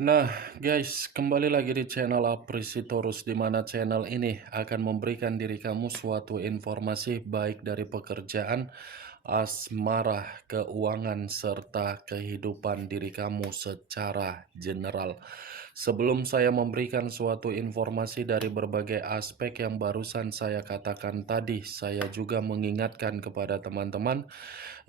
Nah, guys, kembali lagi di channel Aprisitorus, di mana channel ini akan memberikan diri kamu suatu informasi baik dari pekerjaan, asmara, keuangan, serta kehidupan diri kamu secara general. Sebelum saya memberikan suatu informasi dari berbagai aspek yang barusan saya katakan tadi, saya juga mengingatkan kepada teman-teman,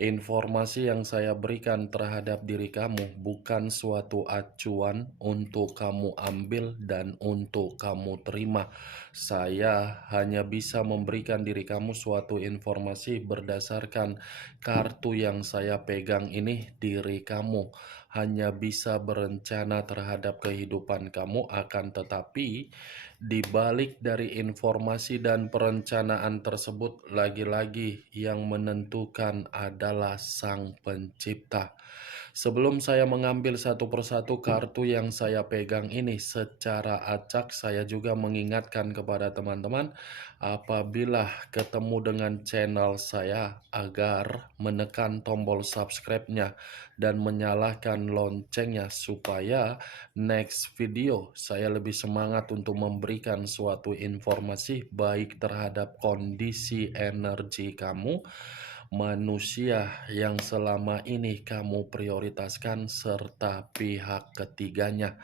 informasi yang saya berikan terhadap diri kamu bukan suatu acuan untuk kamu ambil dan untuk kamu terima. Saya hanya bisa memberikan diri kamu suatu informasi berdasarkan kartu yang saya pegang ini. Diri kamu hanya bisa berencana terhadap kehidupan kamu, akan tetapi di balik dari informasi dan perencanaan tersebut, lagi-lagi yang menentukan adalah Sang Pencipta. Sebelum saya mengambil satu persatu kartu yang saya pegang ini secara acak, saya juga mengingatkan kepada teman-teman apabila ketemu dengan channel saya agar menekan tombol subscribe-nya dan menyalakan loncengnya supaya next video saya lebih semangat untuk memberikan suatu informasi baik terhadap kondisi energi kamu, manusia yang selama ini kamu prioritaskan, serta pihak ketiganya.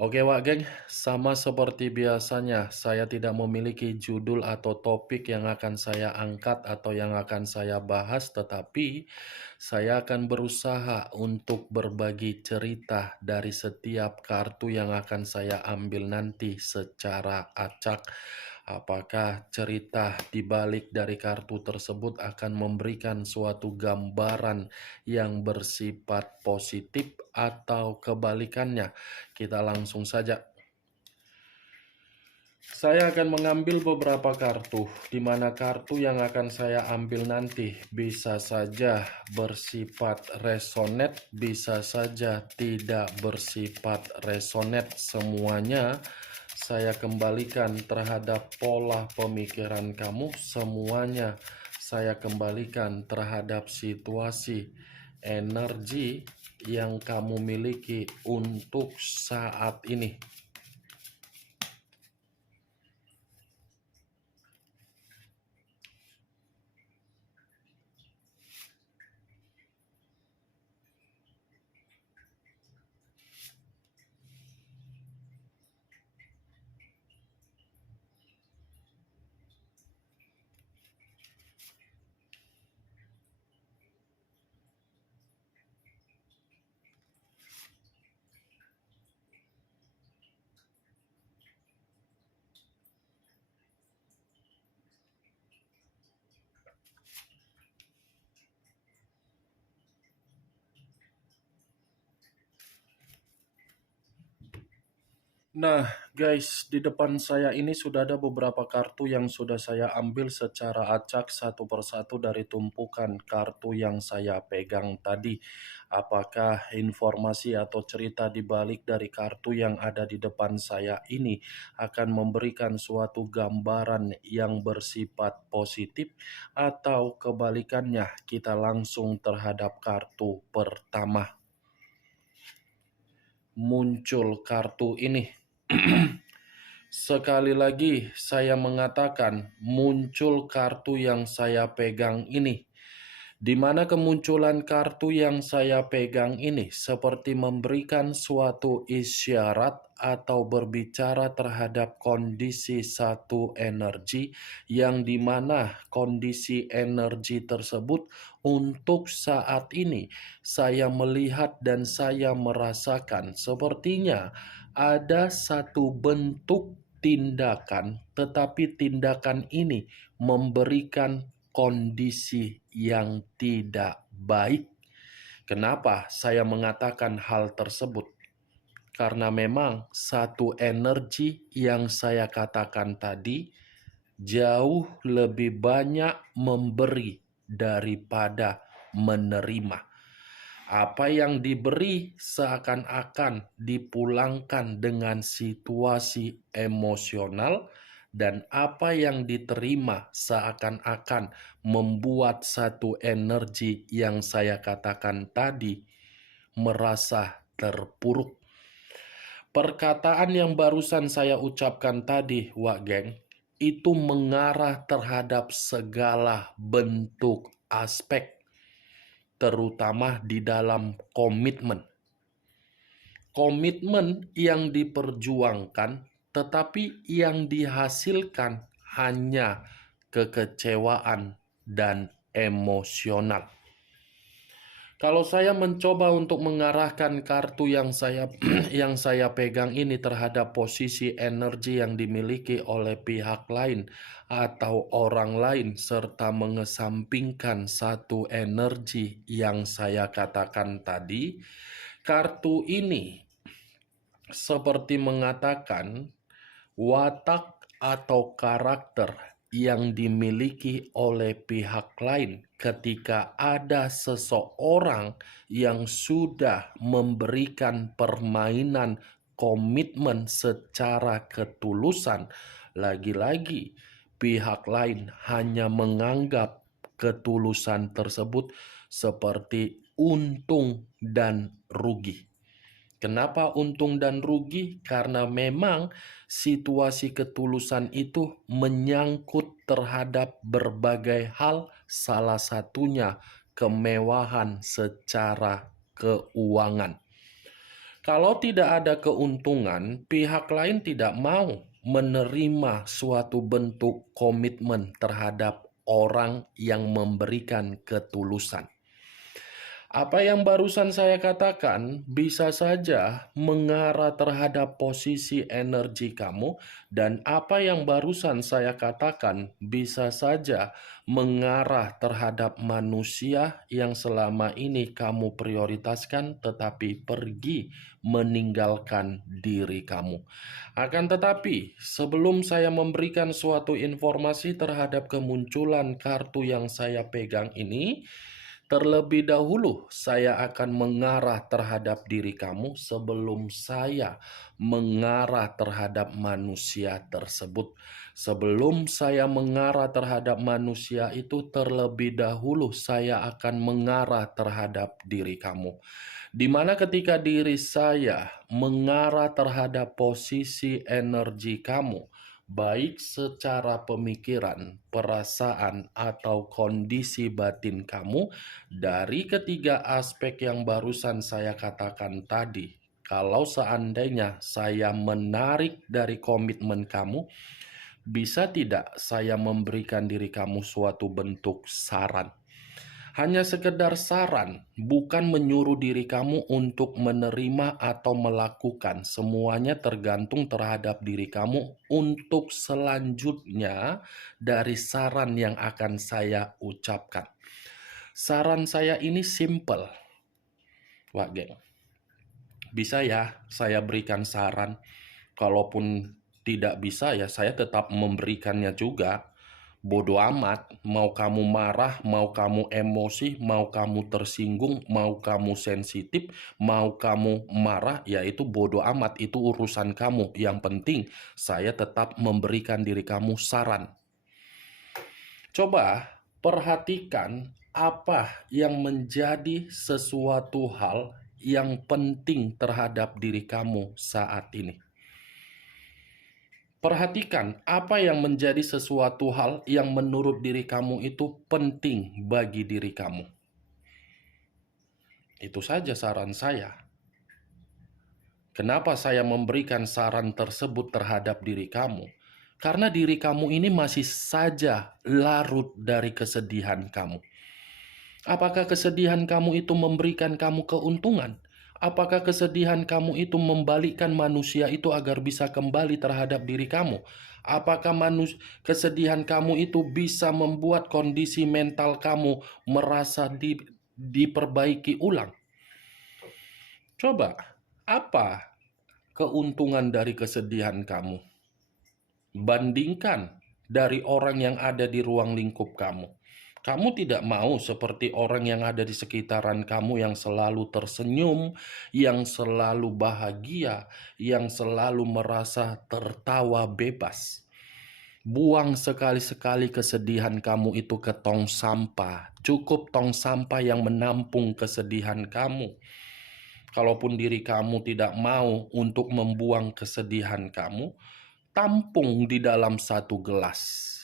Oke Wak geng, sama seperti biasanya saya tidak memiliki judul atau topik yang akan saya angkat atau yang akan saya bahas, tetapi saya akan berusaha untuk berbagi cerita dari setiap kartu yang akan saya ambil nanti secara acak. Apakah cerita di balik dari kartu tersebut akan memberikan suatu gambaran yang bersifat positif atau kebalikannya? Kita langsung saja. Saya akan mengambil beberapa kartu, di mana kartu yang akan saya ambil nanti bisa saja bersifat resonate, bisa saja tidak bersifat resonate. Semuanya saya kembalikan terhadap pola pemikiran kamu, semuanya saya kembalikan terhadap situasi energi yang kamu miliki untuk saat ini. Nah, guys, di depan saya ini sudah ada beberapa kartu yang sudah saya ambil secara acak satu persatu dari tumpukan kartu yang saya pegang tadi. Apakah informasi atau cerita di balik dari kartu yang ada di depan saya ini akan memberikan suatu gambaran yang bersifat positif atau kebalikannya? Kita langsung terhadap kartu pertama. Muncul kartu ini. Sekali lagi saya mengatakan muncul kartu yang saya pegang ini. Di mana kemunculan kartu yang saya pegang ini seperti memberikan suatu isyarat atau berbicara terhadap kondisi satu energi yang dimana kondisi energi tersebut untuk saat ini saya melihat dan saya merasakan sepertinya ada satu bentuk tindakan, tetapi tindakan ini memberikan kondisi yang tidak baik. Kenapa saya mengatakan hal tersebut? Karena memang satu energi yang saya katakan tadi jauh lebih banyak memberi daripada menerima. Apa yang diberi seakan-akan dipulangkan dengan situasi emosional, dan apa yang diterima seakan-akan membuat satu energi yang saya katakan tadi merasa terpuruk. Perkataan yang barusan saya ucapkan tadi, Wak Geng, itu mengarah terhadap segala bentuk aspek, terutama di dalam komitmen. Komitmen yang diperjuangkan, tetapi yang dihasilkan hanya kekecewaan dan emosional. Kalau saya mencoba untuk mengarahkan kartu yang saya yang saya pegang ini terhadap posisi energi yang dimiliki oleh pihak lain atau orang lain serta mengesampingkan satu energi yang saya katakan tadi, kartu ini seperti mengatakan watak atau karakter yang dimiliki oleh pihak lain ketika ada seseorang yang sudah memberikan permainan komitmen secara ketulusan, lagi-lagi pihak lain hanya menganggap ketulusan tersebut seperti untung dan rugi. Kenapa untung dan rugi? Karena memang situasi ketulusan itu menyangkut terhadap berbagai hal, salah satunya kemewahan secara keuangan. Kalau tidak ada keuntungan, pihak lain tidak mau menerima suatu bentuk komitmen terhadap orang yang memberikan ketulusan. Apa yang barusan saya katakan bisa saja mengarah terhadap posisi energi kamu, dan apa yang barusan saya katakan bisa saja mengarah terhadap manusia yang selama ini kamu prioritaskan tetapi pergi meninggalkan diri kamu. Akan tetapi, sebelum saya memberikan suatu informasi terhadap kemunculan kartu yang saya pegang ini, terlebih dahulu, saya akan mengarah terhadap diri kamu sebelum saya mengarah terhadap manusia tersebut. Sebelum saya mengarah terhadap manusia itu, terlebih dahulu saya akan mengarah terhadap diri kamu. Di mana ketika diri saya mengarah terhadap posisi energi kamu, baik secara pemikiran, perasaan, atau kondisi batin kamu, dari ketiga aspek yang barusan saya katakan tadi, kalau seandainya saya menarik dari komitmen kamu, bisa tidak saya memberikan diri kamu suatu bentuk saran? Hanya sekedar saran, bukan menyuruh diri kamu untuk menerima atau melakukan. Semuanya tergantung terhadap diri kamu untuk selanjutnya dari saran yang akan saya ucapkan. Saran saya ini simple, Wak Geng. Bisa ya saya berikan saran. Kalaupun tidak bisa ya saya tetap memberikannya juga. Bodoh amat, mau kamu marah, mau kamu emosi, mau kamu tersinggung, mau kamu sensitif, mau kamu marah, ya itu bodoh amat, itu urusan kamu. Yang penting saya tetap memberikan diri kamu saran. Coba perhatikan apa yang menjadi sesuatu hal yang penting terhadap diri kamu saat ini. Perhatikan apa yang menjadi sesuatu hal yang menurut diri kamu itu penting bagi diri kamu. Itu saja saran saya. Kenapa saya memberikan saran tersebut terhadap diri kamu? Karena diri kamu ini masih saja larut dari kesedihan kamu. Apakah kesedihan kamu itu memberikan kamu keuntungan? Apakah kesedihan kamu itu membalikkan manusia itu agar bisa kembali terhadap diri kamu? Apakah kesedihan kamu itu bisa membuat kondisi mental kamu merasa diperbaiki ulang? Coba, apa keuntungan dari kesedihan kamu? Bandingkan dari orang yang ada di ruang lingkup kamu. Kamu tidak mau seperti orang yang ada di sekitaran kamu yang selalu tersenyum, yang selalu bahagia, yang selalu merasa tertawa bebas. Buang sekali-sekali kesedihan kamu itu ke tong sampah. Cukup tong sampah yang menampung kesedihan kamu. Kalaupun diri kamu tidak mau untuk membuang kesedihan kamu, tampung di dalam satu gelas.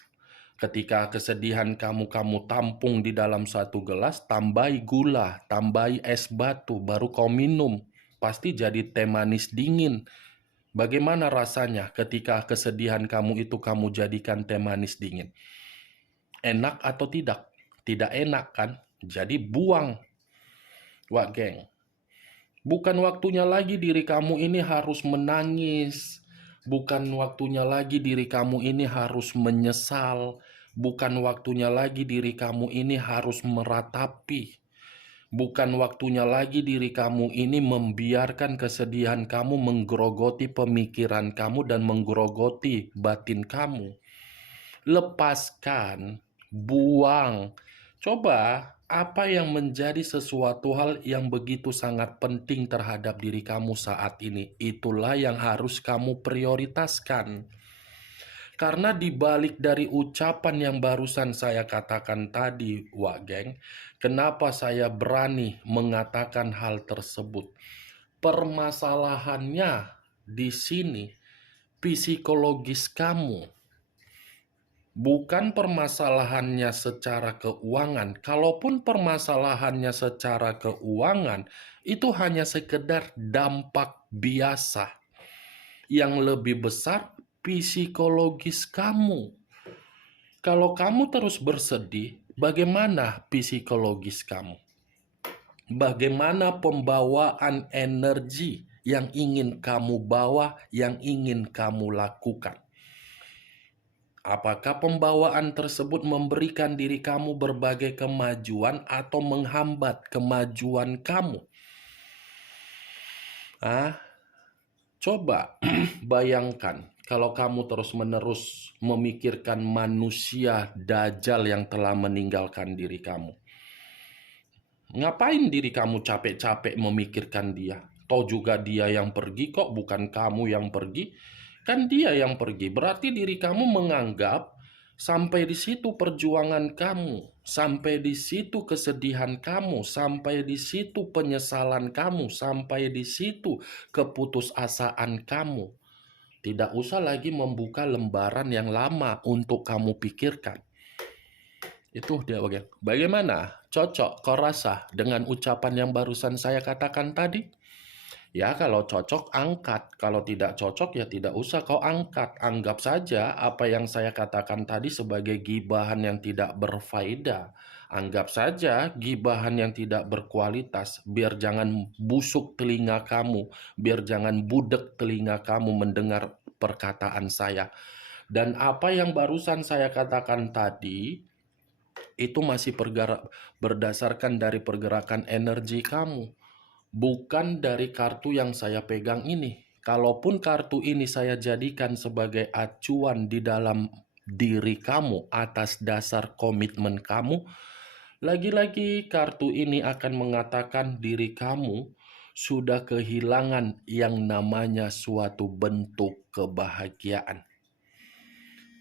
Ketika kesedihan kamu tampung di dalam satu gelas, tambahi gula, tambahi es batu, baru kau minum. Pasti jadi teh manis dingin. Bagaimana rasanya ketika kesedihan kamu itu kamu jadikan teh manis dingin? Enak atau tidak? Tidak enak kan? Jadi buang, wak geng. Bukan waktunya lagi diri kamu ini harus menangis. Bukan waktunya lagi diri kamu ini harus menyesal. Bukan waktunya lagi diri kamu ini harus meratapi. Bukan waktunya lagi diri kamu ini membiarkan kesedihan kamu menggerogoti pemikiran kamu dan menggerogoti batin kamu. Lepaskan, buang. Coba apa yang menjadi sesuatu hal yang begitu sangat penting terhadap diri kamu saat ini. Itulah yang harus kamu prioritaskan. Karena dibalik dari ucapan yang barusan saya katakan tadi, Wak Geng, kenapa saya berani mengatakan hal tersebut? Permasalahannya di sini psikologis kamu. Bukan permasalahannya secara keuangan. Kalaupun permasalahannya secara keuangan, itu hanya sekedar dampak biasa. Yang lebih besar, psikologis kamu. Kalau kamu terus bersedih, bagaimana psikologis kamu? Bagaimana pembawaan energi yang ingin kamu bawa, yang ingin kamu lakukan? Apakah pembawaan tersebut memberikan diri kamu berbagai kemajuan atau menghambat kemajuan kamu? Coba bayangkan kalau kamu terus-menerus memikirkan manusia dajjal yang telah meninggalkan diri kamu. Ngapain diri kamu capek-capek memikirkan dia? Toh juga dia yang pergi kok, bukan kamu yang pergi. Kan dia yang pergi. Berarti diri kamu menganggap sampai di situ perjuangan kamu, sampai di situ kesedihan kamu, sampai di situ penyesalan kamu, sampai di situ keputusasaan kamu. Tidak usah lagi membuka lembaran yang lama untuk kamu pikirkan. Itu dia bagaimana? Cocok kau rasa dengan ucapan yang barusan saya katakan tadi? Ya, kalau cocok, angkat. Kalau tidak cocok, ya tidak usah kau angkat. Anggap saja apa yang saya katakan tadi sebagai gibahan yang tidak berfaedah. Anggap saja gibahan yang tidak berkualitas. Biar jangan busuk telinga kamu. Biar jangan budek telinga kamu mendengar perkataan saya. Dan apa yang barusan saya katakan tadi, itu masih berdasarkan dari pergerakan energi kamu. Bukan dari kartu yang saya pegang ini. Kalaupun kartu ini saya jadikan sebagai acuan di dalam diri kamu atas dasar komitmen kamu, lagi-lagi kartu ini akan mengatakan diri kamu sudah kehilangan yang namanya suatu bentuk kebahagiaan.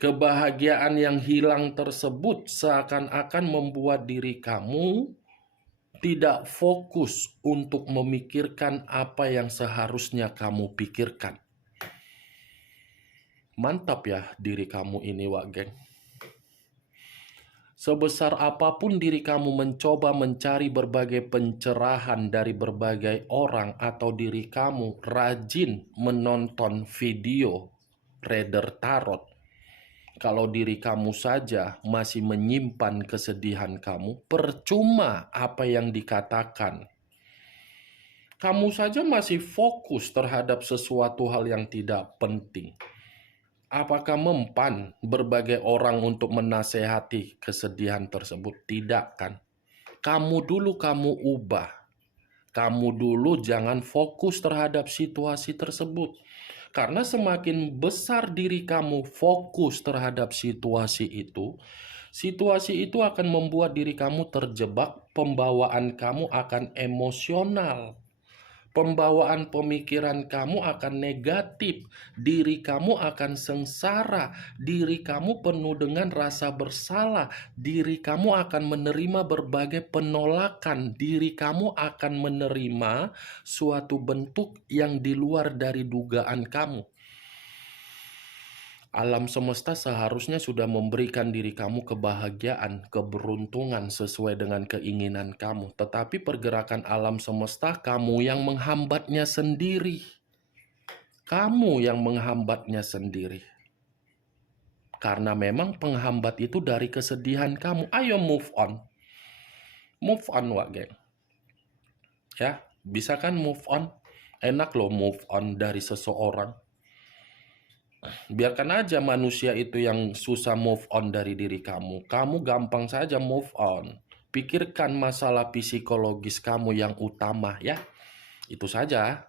Kebahagiaan yang hilang tersebut seakan-akan membuat diri kamu tidak fokus untuk memikirkan apa yang seharusnya kamu pikirkan. Mantap ya diri kamu ini, Wak Geng. Sebesar apapun diri kamu mencoba mencari berbagai pencerahan dari berbagai orang atau diri kamu rajin menonton video reader tarot, kalau diri kamu saja masih menyimpan kesedihan kamu, percuma apa yang dikatakan. Kamu saja masih fokus terhadap sesuatu hal yang tidak penting. Apakah mempan berbagai orang untuk menasehati kesedihan tersebut? Tidak kan? Kamu dulu kamu ubah. Kamu dulu jangan fokus terhadap situasi tersebut. Karena semakin besar diri kamu fokus terhadap situasi itu akan membuat diri kamu terjebak, pembawaan kamu akan emosional. Pembawaan pemikiran kamu akan negatif, diri kamu akan sengsara, diri kamu penuh dengan rasa bersalah, diri kamu akan menerima berbagai penolakan, diri kamu akan menerima suatu bentuk yang di luar dari dugaan kamu. Alam semesta seharusnya sudah memberikan diri kamu kebahagiaan, keberuntungan sesuai dengan keinginan kamu. Tetapi pergerakan alam semesta, kamu yang menghambatnya sendiri. Kamu yang menghambatnya sendiri. Karena memang penghambat itu dari kesedihan kamu. Ayo move on. Move on, Wak Geng. Ya, bisa kan move on? Enak loh move on dari seseorang. Biarkan aja manusia itu yang susah move on dari diri kamu. Kamu gampang saja move on. Pikirkan masalah psikologis kamu yang utama ya. Itu saja.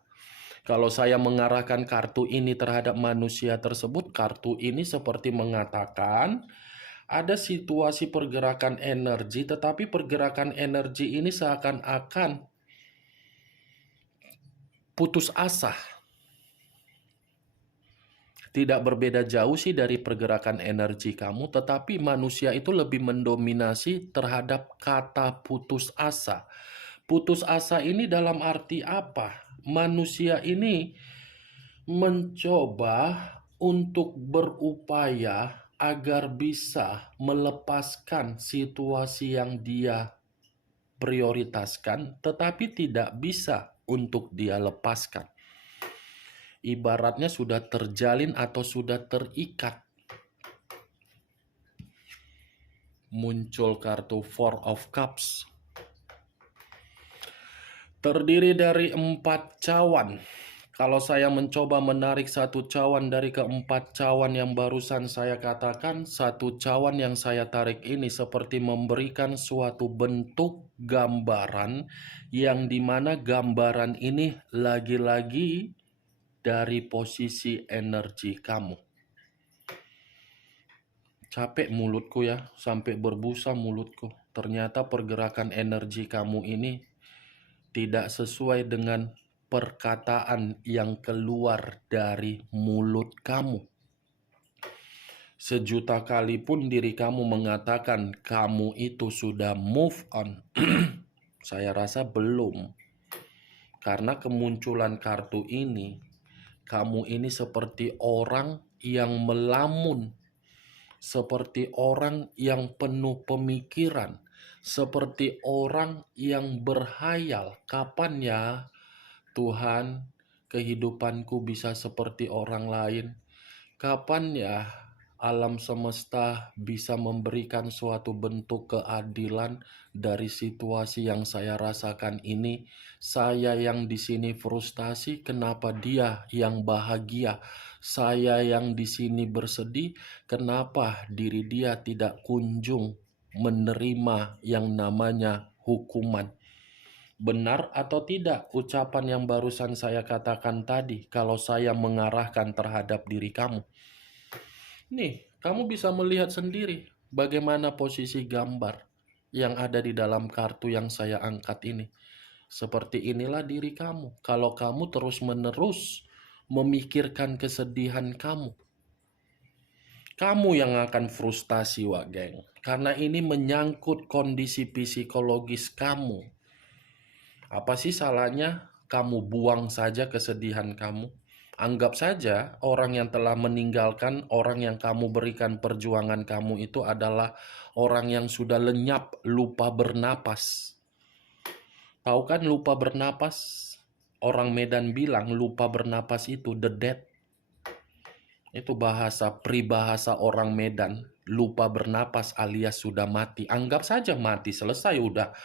Kalau saya mengarahkan kartu ini terhadap manusia tersebut, kartu ini seperti mengatakan ada situasi pergerakan energi, tetapi pergerakan energi ini seakan-akan putus asa. Tidak berbeda jauh sih dari pergerakan energi kamu, tetapi manusia itu lebih mendominasi terhadap kata putus asa. Putus asa ini dalam arti apa? Manusia ini mencoba untuk berupaya agar bisa melepaskan situasi yang dia prioritaskan, tetapi tidak bisa untuk dia lepaskan. Ibaratnya sudah terjalin atau sudah terikat. Muncul kartu Four of Cups. Terdiri dari 4 cawan. Kalau saya mencoba menarik satu cawan dari keempat cawan yang barusan saya katakan, satu cawan yang saya tarik ini seperti memberikan suatu bentuk gambaran yang dimana gambaran ini lagi-lagi dari posisi energi kamu. Capek mulutku ya, sampai berbusa mulutku. Ternyata pergerakan energi kamu ini tidak sesuai dengan perkataan yang keluar dari mulut kamu. Sejuta kali pun diri kamu mengatakan kamu itu sudah move on. Saya rasa belum. Karena kemunculan kartu ini, kamu ini seperti orang yang melamun, seperti orang yang penuh pemikiran, seperti orang yang berhayal. Kapan ya Tuhan kehidupanku bisa seperti orang lain? Kapan ya alam semesta bisa memberikan suatu bentuk keadilan dari situasi yang saya rasakan ini? Saya yang di sini frustasi, kenapa dia yang bahagia? Saya yang di sini bersedih, kenapa diri dia tidak kunjung menerima yang namanya hukuman? Benar atau tidak ucapan yang barusan saya katakan tadi kalau saya mengarahkan terhadap diri kamu? Nih, kamu bisa melihat sendiri bagaimana posisi gambar yang ada di dalam kartu yang saya angkat ini. Seperti inilah diri kamu. Kalau kamu terus-menerus memikirkan kesedihan kamu, kamu yang akan frustasi, Wak Geng. Karena ini menyangkut kondisi psikologis kamu. Apa sih salahnya kamu buang saja kesedihan kamu? Anggap saja orang yang telah meninggalkan, orang yang kamu berikan perjuangan kamu itu adalah orang yang sudah lenyap, lupa bernapas. Tahu kan lupa bernapas? Orang Medan bilang lupa bernapas itu the dead. Itu peribahasa orang Medan. Lupa bernapas alias sudah mati. Anggap saja mati, selesai udah.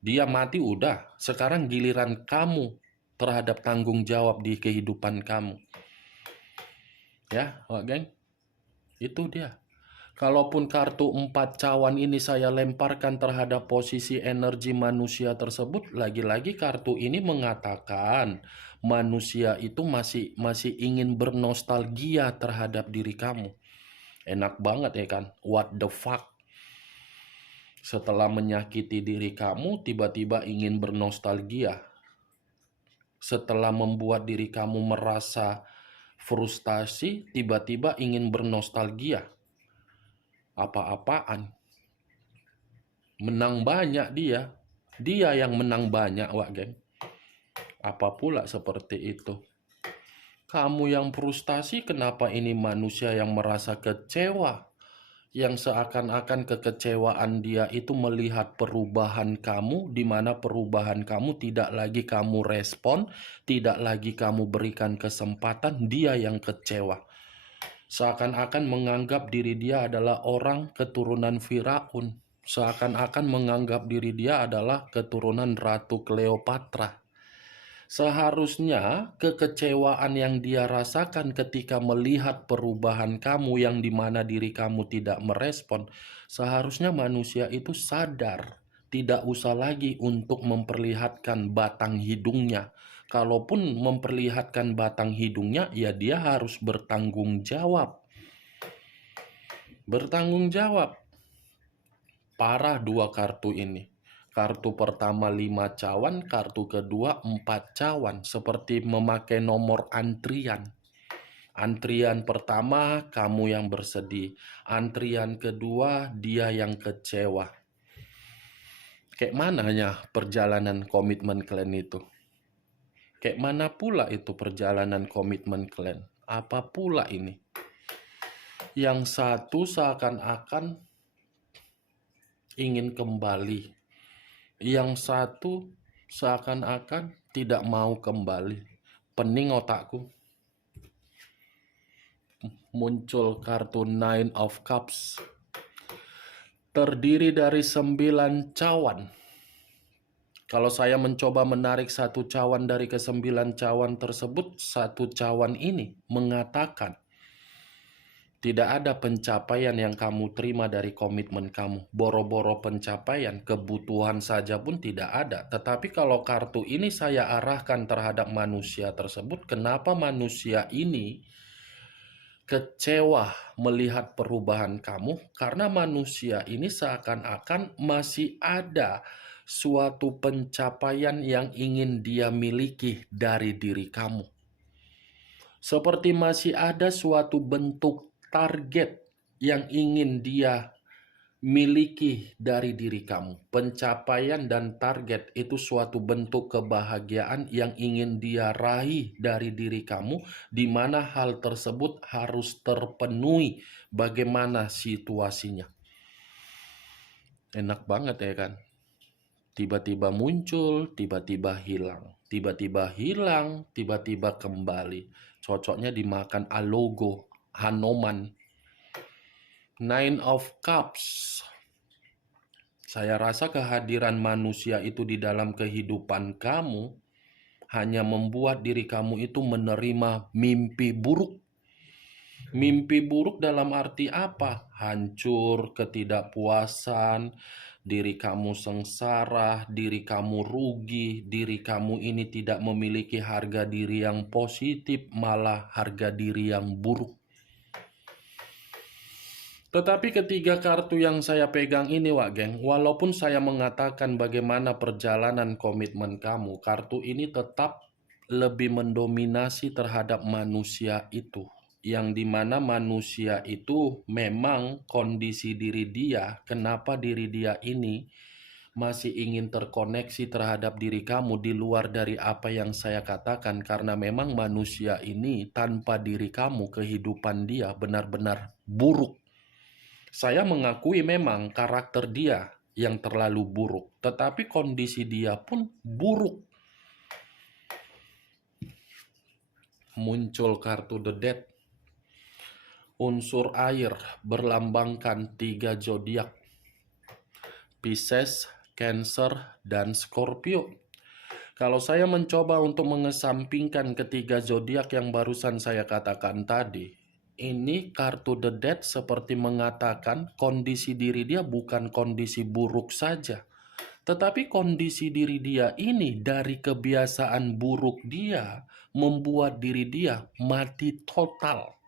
Dia mati udah. Sekarang giliran kamu terhadap tanggung jawab di kehidupan kamu. Ya, Wak Geng. Itu dia. Kalaupun kartu 4 cawan ini saya lemparkan terhadap posisi energi manusia tersebut, lagi-lagi kartu ini mengatakan manusia itu masih ingin bernostalgia terhadap diri kamu. Enak banget ya kan? What the fuck? Setelah menyakiti diri kamu, tiba-tiba ingin bernostalgia. Setelah membuat diri kamu merasa frustasi, tiba-tiba ingin bernostalgia. Apa-apaan? Menang banyak dia. Dia yang menang banyak, wak geng. Apa pula seperti itu? Kamu yang frustasi, kenapa ini manusia yang merasa kecewa? Yang seakan-akan kekecewaan dia itu melihat perubahan kamu, di mana perubahan kamu tidak lagi kamu respon, tidak lagi kamu berikan kesempatan, dia yang kecewa. Seakan-akan menganggap diri dia adalah orang keturunan Firaun. Seakan-akan menganggap diri dia adalah keturunan Ratu Cleopatra. Seharusnya kekecewaan yang dia rasakan ketika melihat perubahan kamu yang dimana diri kamu tidak merespon, seharusnya manusia itu sadar, tidak usah lagi untuk memperlihatkan batang hidungnya. Kalaupun memperlihatkan batang hidungnya, ya dia harus bertanggung jawab. Bertanggung jawab. Parah dua kartu ini. Kartu pertama 5 cawan, kartu kedua 4 cawan. Seperti memakai nomor antrian. Antrian pertama, kamu yang bersedih. Antrian kedua, dia yang kecewa. Kayak mananya perjalanan komitmen kalian itu? Kayak mana pula itu perjalanan komitmen kalian? Apa pula ini? Yang satu seakan-akan ingin kembali. Yang satu seakan-akan tidak mau kembali. Pening otakku. Muncul kartu Nine of Cups. Terdiri dari 9 cawan. Kalau saya mencoba menarik satu cawan dari ke-9 cawan tersebut, satu cawan ini mengatakan, tidak ada pencapaian yang kamu terima dari komitmen kamu. Boro-boro pencapaian, kebutuhan saja pun tidak ada. Tetapi kalau kartu ini saya arahkan terhadap manusia tersebut, kenapa manusia ini kecewa melihat perubahan kamu? Karena manusia ini seakan-akan masih ada suatu pencapaian yang ingin dia miliki dari diri kamu. Seperti masih ada suatu bentuk target yang ingin dia miliki dari diri kamu. Pencapaian dan target itu suatu bentuk kebahagiaan yang ingin dia raih dari diri kamu, di mana hal tersebut harus terpenuhi bagaimana situasinya. Enak banget ya kan? Tiba-tiba muncul, tiba-tiba hilang. Tiba-tiba hilang, tiba-tiba kembali. Cocoknya dimakan alogo, Hanoman. Nine of Cups. Saya rasa kehadiran manusia itu di dalam kehidupan kamu hanya membuat diri kamu itu menerima mimpi buruk. Mimpi buruk dalam arti apa? Hancur, ketidakpuasan, diri kamu sengsara, diri kamu rugi, diri kamu ini tidak memiliki harga diri yang positif, malah harga diri yang buruk. Tetapi ketiga kartu yang saya pegang ini, Wak Geng, walaupun saya mengatakan bagaimana perjalanan komitmen kamu, kartu ini tetap lebih mendominasi terhadap manusia itu. Yang dimana manusia itu memang kondisi diri dia, kenapa diri dia ini masih ingin terkoneksi terhadap diri kamu di luar dari apa yang saya katakan. Karena memang manusia ini tanpa diri kamu, kehidupan dia benar-benar buruk. Saya mengakui memang karakter dia yang terlalu buruk, tetapi kondisi dia pun buruk. Muncul kartu The Death. Unsur air berlambangkan 3 zodiak. Pisces, Cancer, dan Scorpio. Kalau saya mencoba untuk mengesampingkan ketiga zodiak yang barusan saya katakan tadi, ini kartu The Death seperti mengatakan kondisi diri dia bukan kondisi buruk saja, tetapi kondisi diri dia ini dari kebiasaan buruk dia membuat diri dia mati total.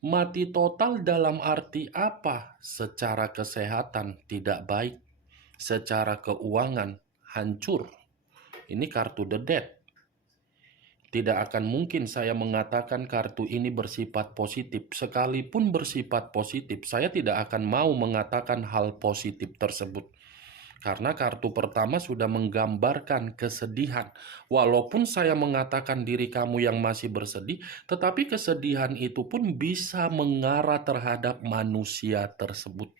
Mati total dalam arti apa? Secara kesehatan tidak baik, secara keuangan hancur. Ini kartu The Death. Tidak akan mungkin saya mengatakan kartu ini bersifat positif. Sekalipun bersifat positif, saya tidak akan mau mengatakan hal positif tersebut. Karena kartu pertama sudah menggambarkan kesedihan. Walaupun saya mengatakan diri kamu yang masih bersedih, tetapi kesedihan itu pun bisa mengarah terhadap manusia tersebut.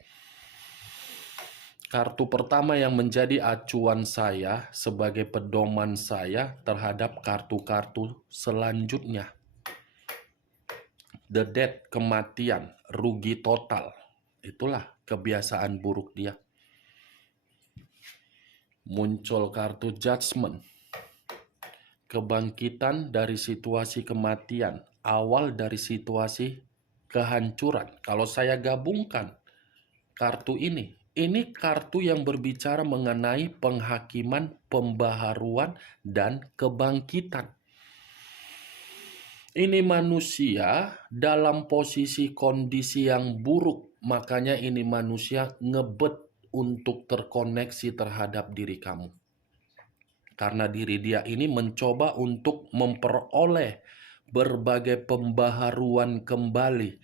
Kartu pertama yang menjadi acuan saya sebagai pedoman saya terhadap kartu-kartu selanjutnya. The Death, kematian, rugi total. Itulah kebiasaan buruk dia. Muncul kartu Judgment, kebangkitan dari situasi kematian, awal dari situasi kehancuran. Kalau saya gabungkan kartu ini kartu yang berbicara mengenai penghakiman, pembaharuan, dan kebangkitan. Ini manusia dalam posisi kondisi yang buruk, makanya ini manusia ngebet untuk terkoneksi terhadap diri kamu. Karena diri dia ini mencoba untuk memperoleh berbagai pembaharuan kembali,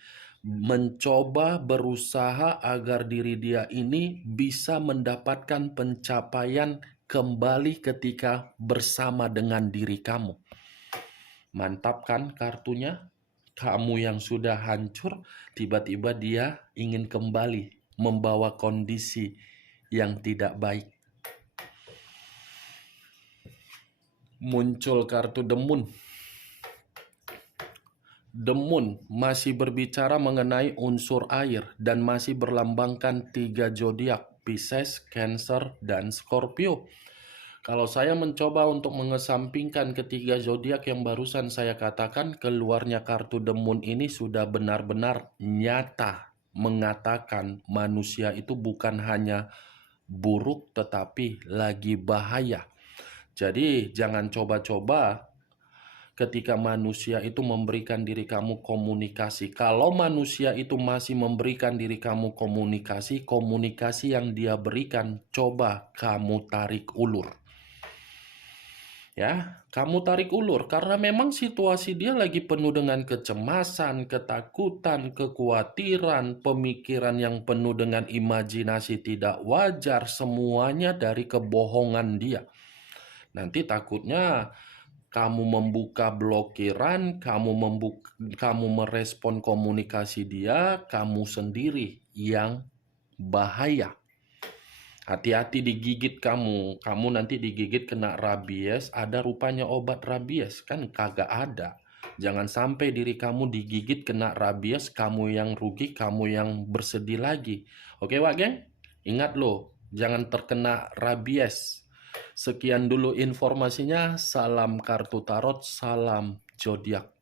mencoba berusaha agar diri dia ini bisa mendapatkan pencapaian kembali ketika bersama dengan diri kamu. Mantap kan kartunya? Kamu yang sudah hancur, tiba-tiba dia ingin kembali membawa kondisi yang tidak baik. Muncul kartu The Moon. The Moon masih berbicara mengenai unsur air dan masih berlambangkan 3 zodiak, Pisces, Cancer, dan Scorpio. Kalau saya mencoba untuk mengesampingkan ketiga zodiak yang barusan saya katakan, keluarnya kartu The Moon ini sudah benar-benar nyata mengatakan manusia itu bukan hanya buruk tetapi lagi bahaya. Jadi jangan coba-coba ketika manusia itu memberikan diri kamu komunikasi. Kalau manusia itu masih memberikan diri kamu komunikasi, komunikasi yang dia berikan coba kamu tarik ulur. Ya, kamu tarik ulur karena memang situasi dia lagi penuh dengan kecemasan, ketakutan, kekhawatiran, pemikiran yang penuh dengan imajinasi tidak wajar, semuanya dari kebohongan dia. Nanti takutnya kamu membuka blokiran, kamu merespon komunikasi dia, kamu sendiri yang bahaya. Hati-hati digigit kamu nanti digigit kena rabies, ada rupanya obat rabies, kan kagak ada. Jangan sampai diri kamu digigit kena rabies, kamu yang rugi, kamu yang bersedih lagi. Oke Wak Geng? Ingat loh, jangan terkena rabies. Sekian dulu informasinya, salam kartu tarot, salam zodiak.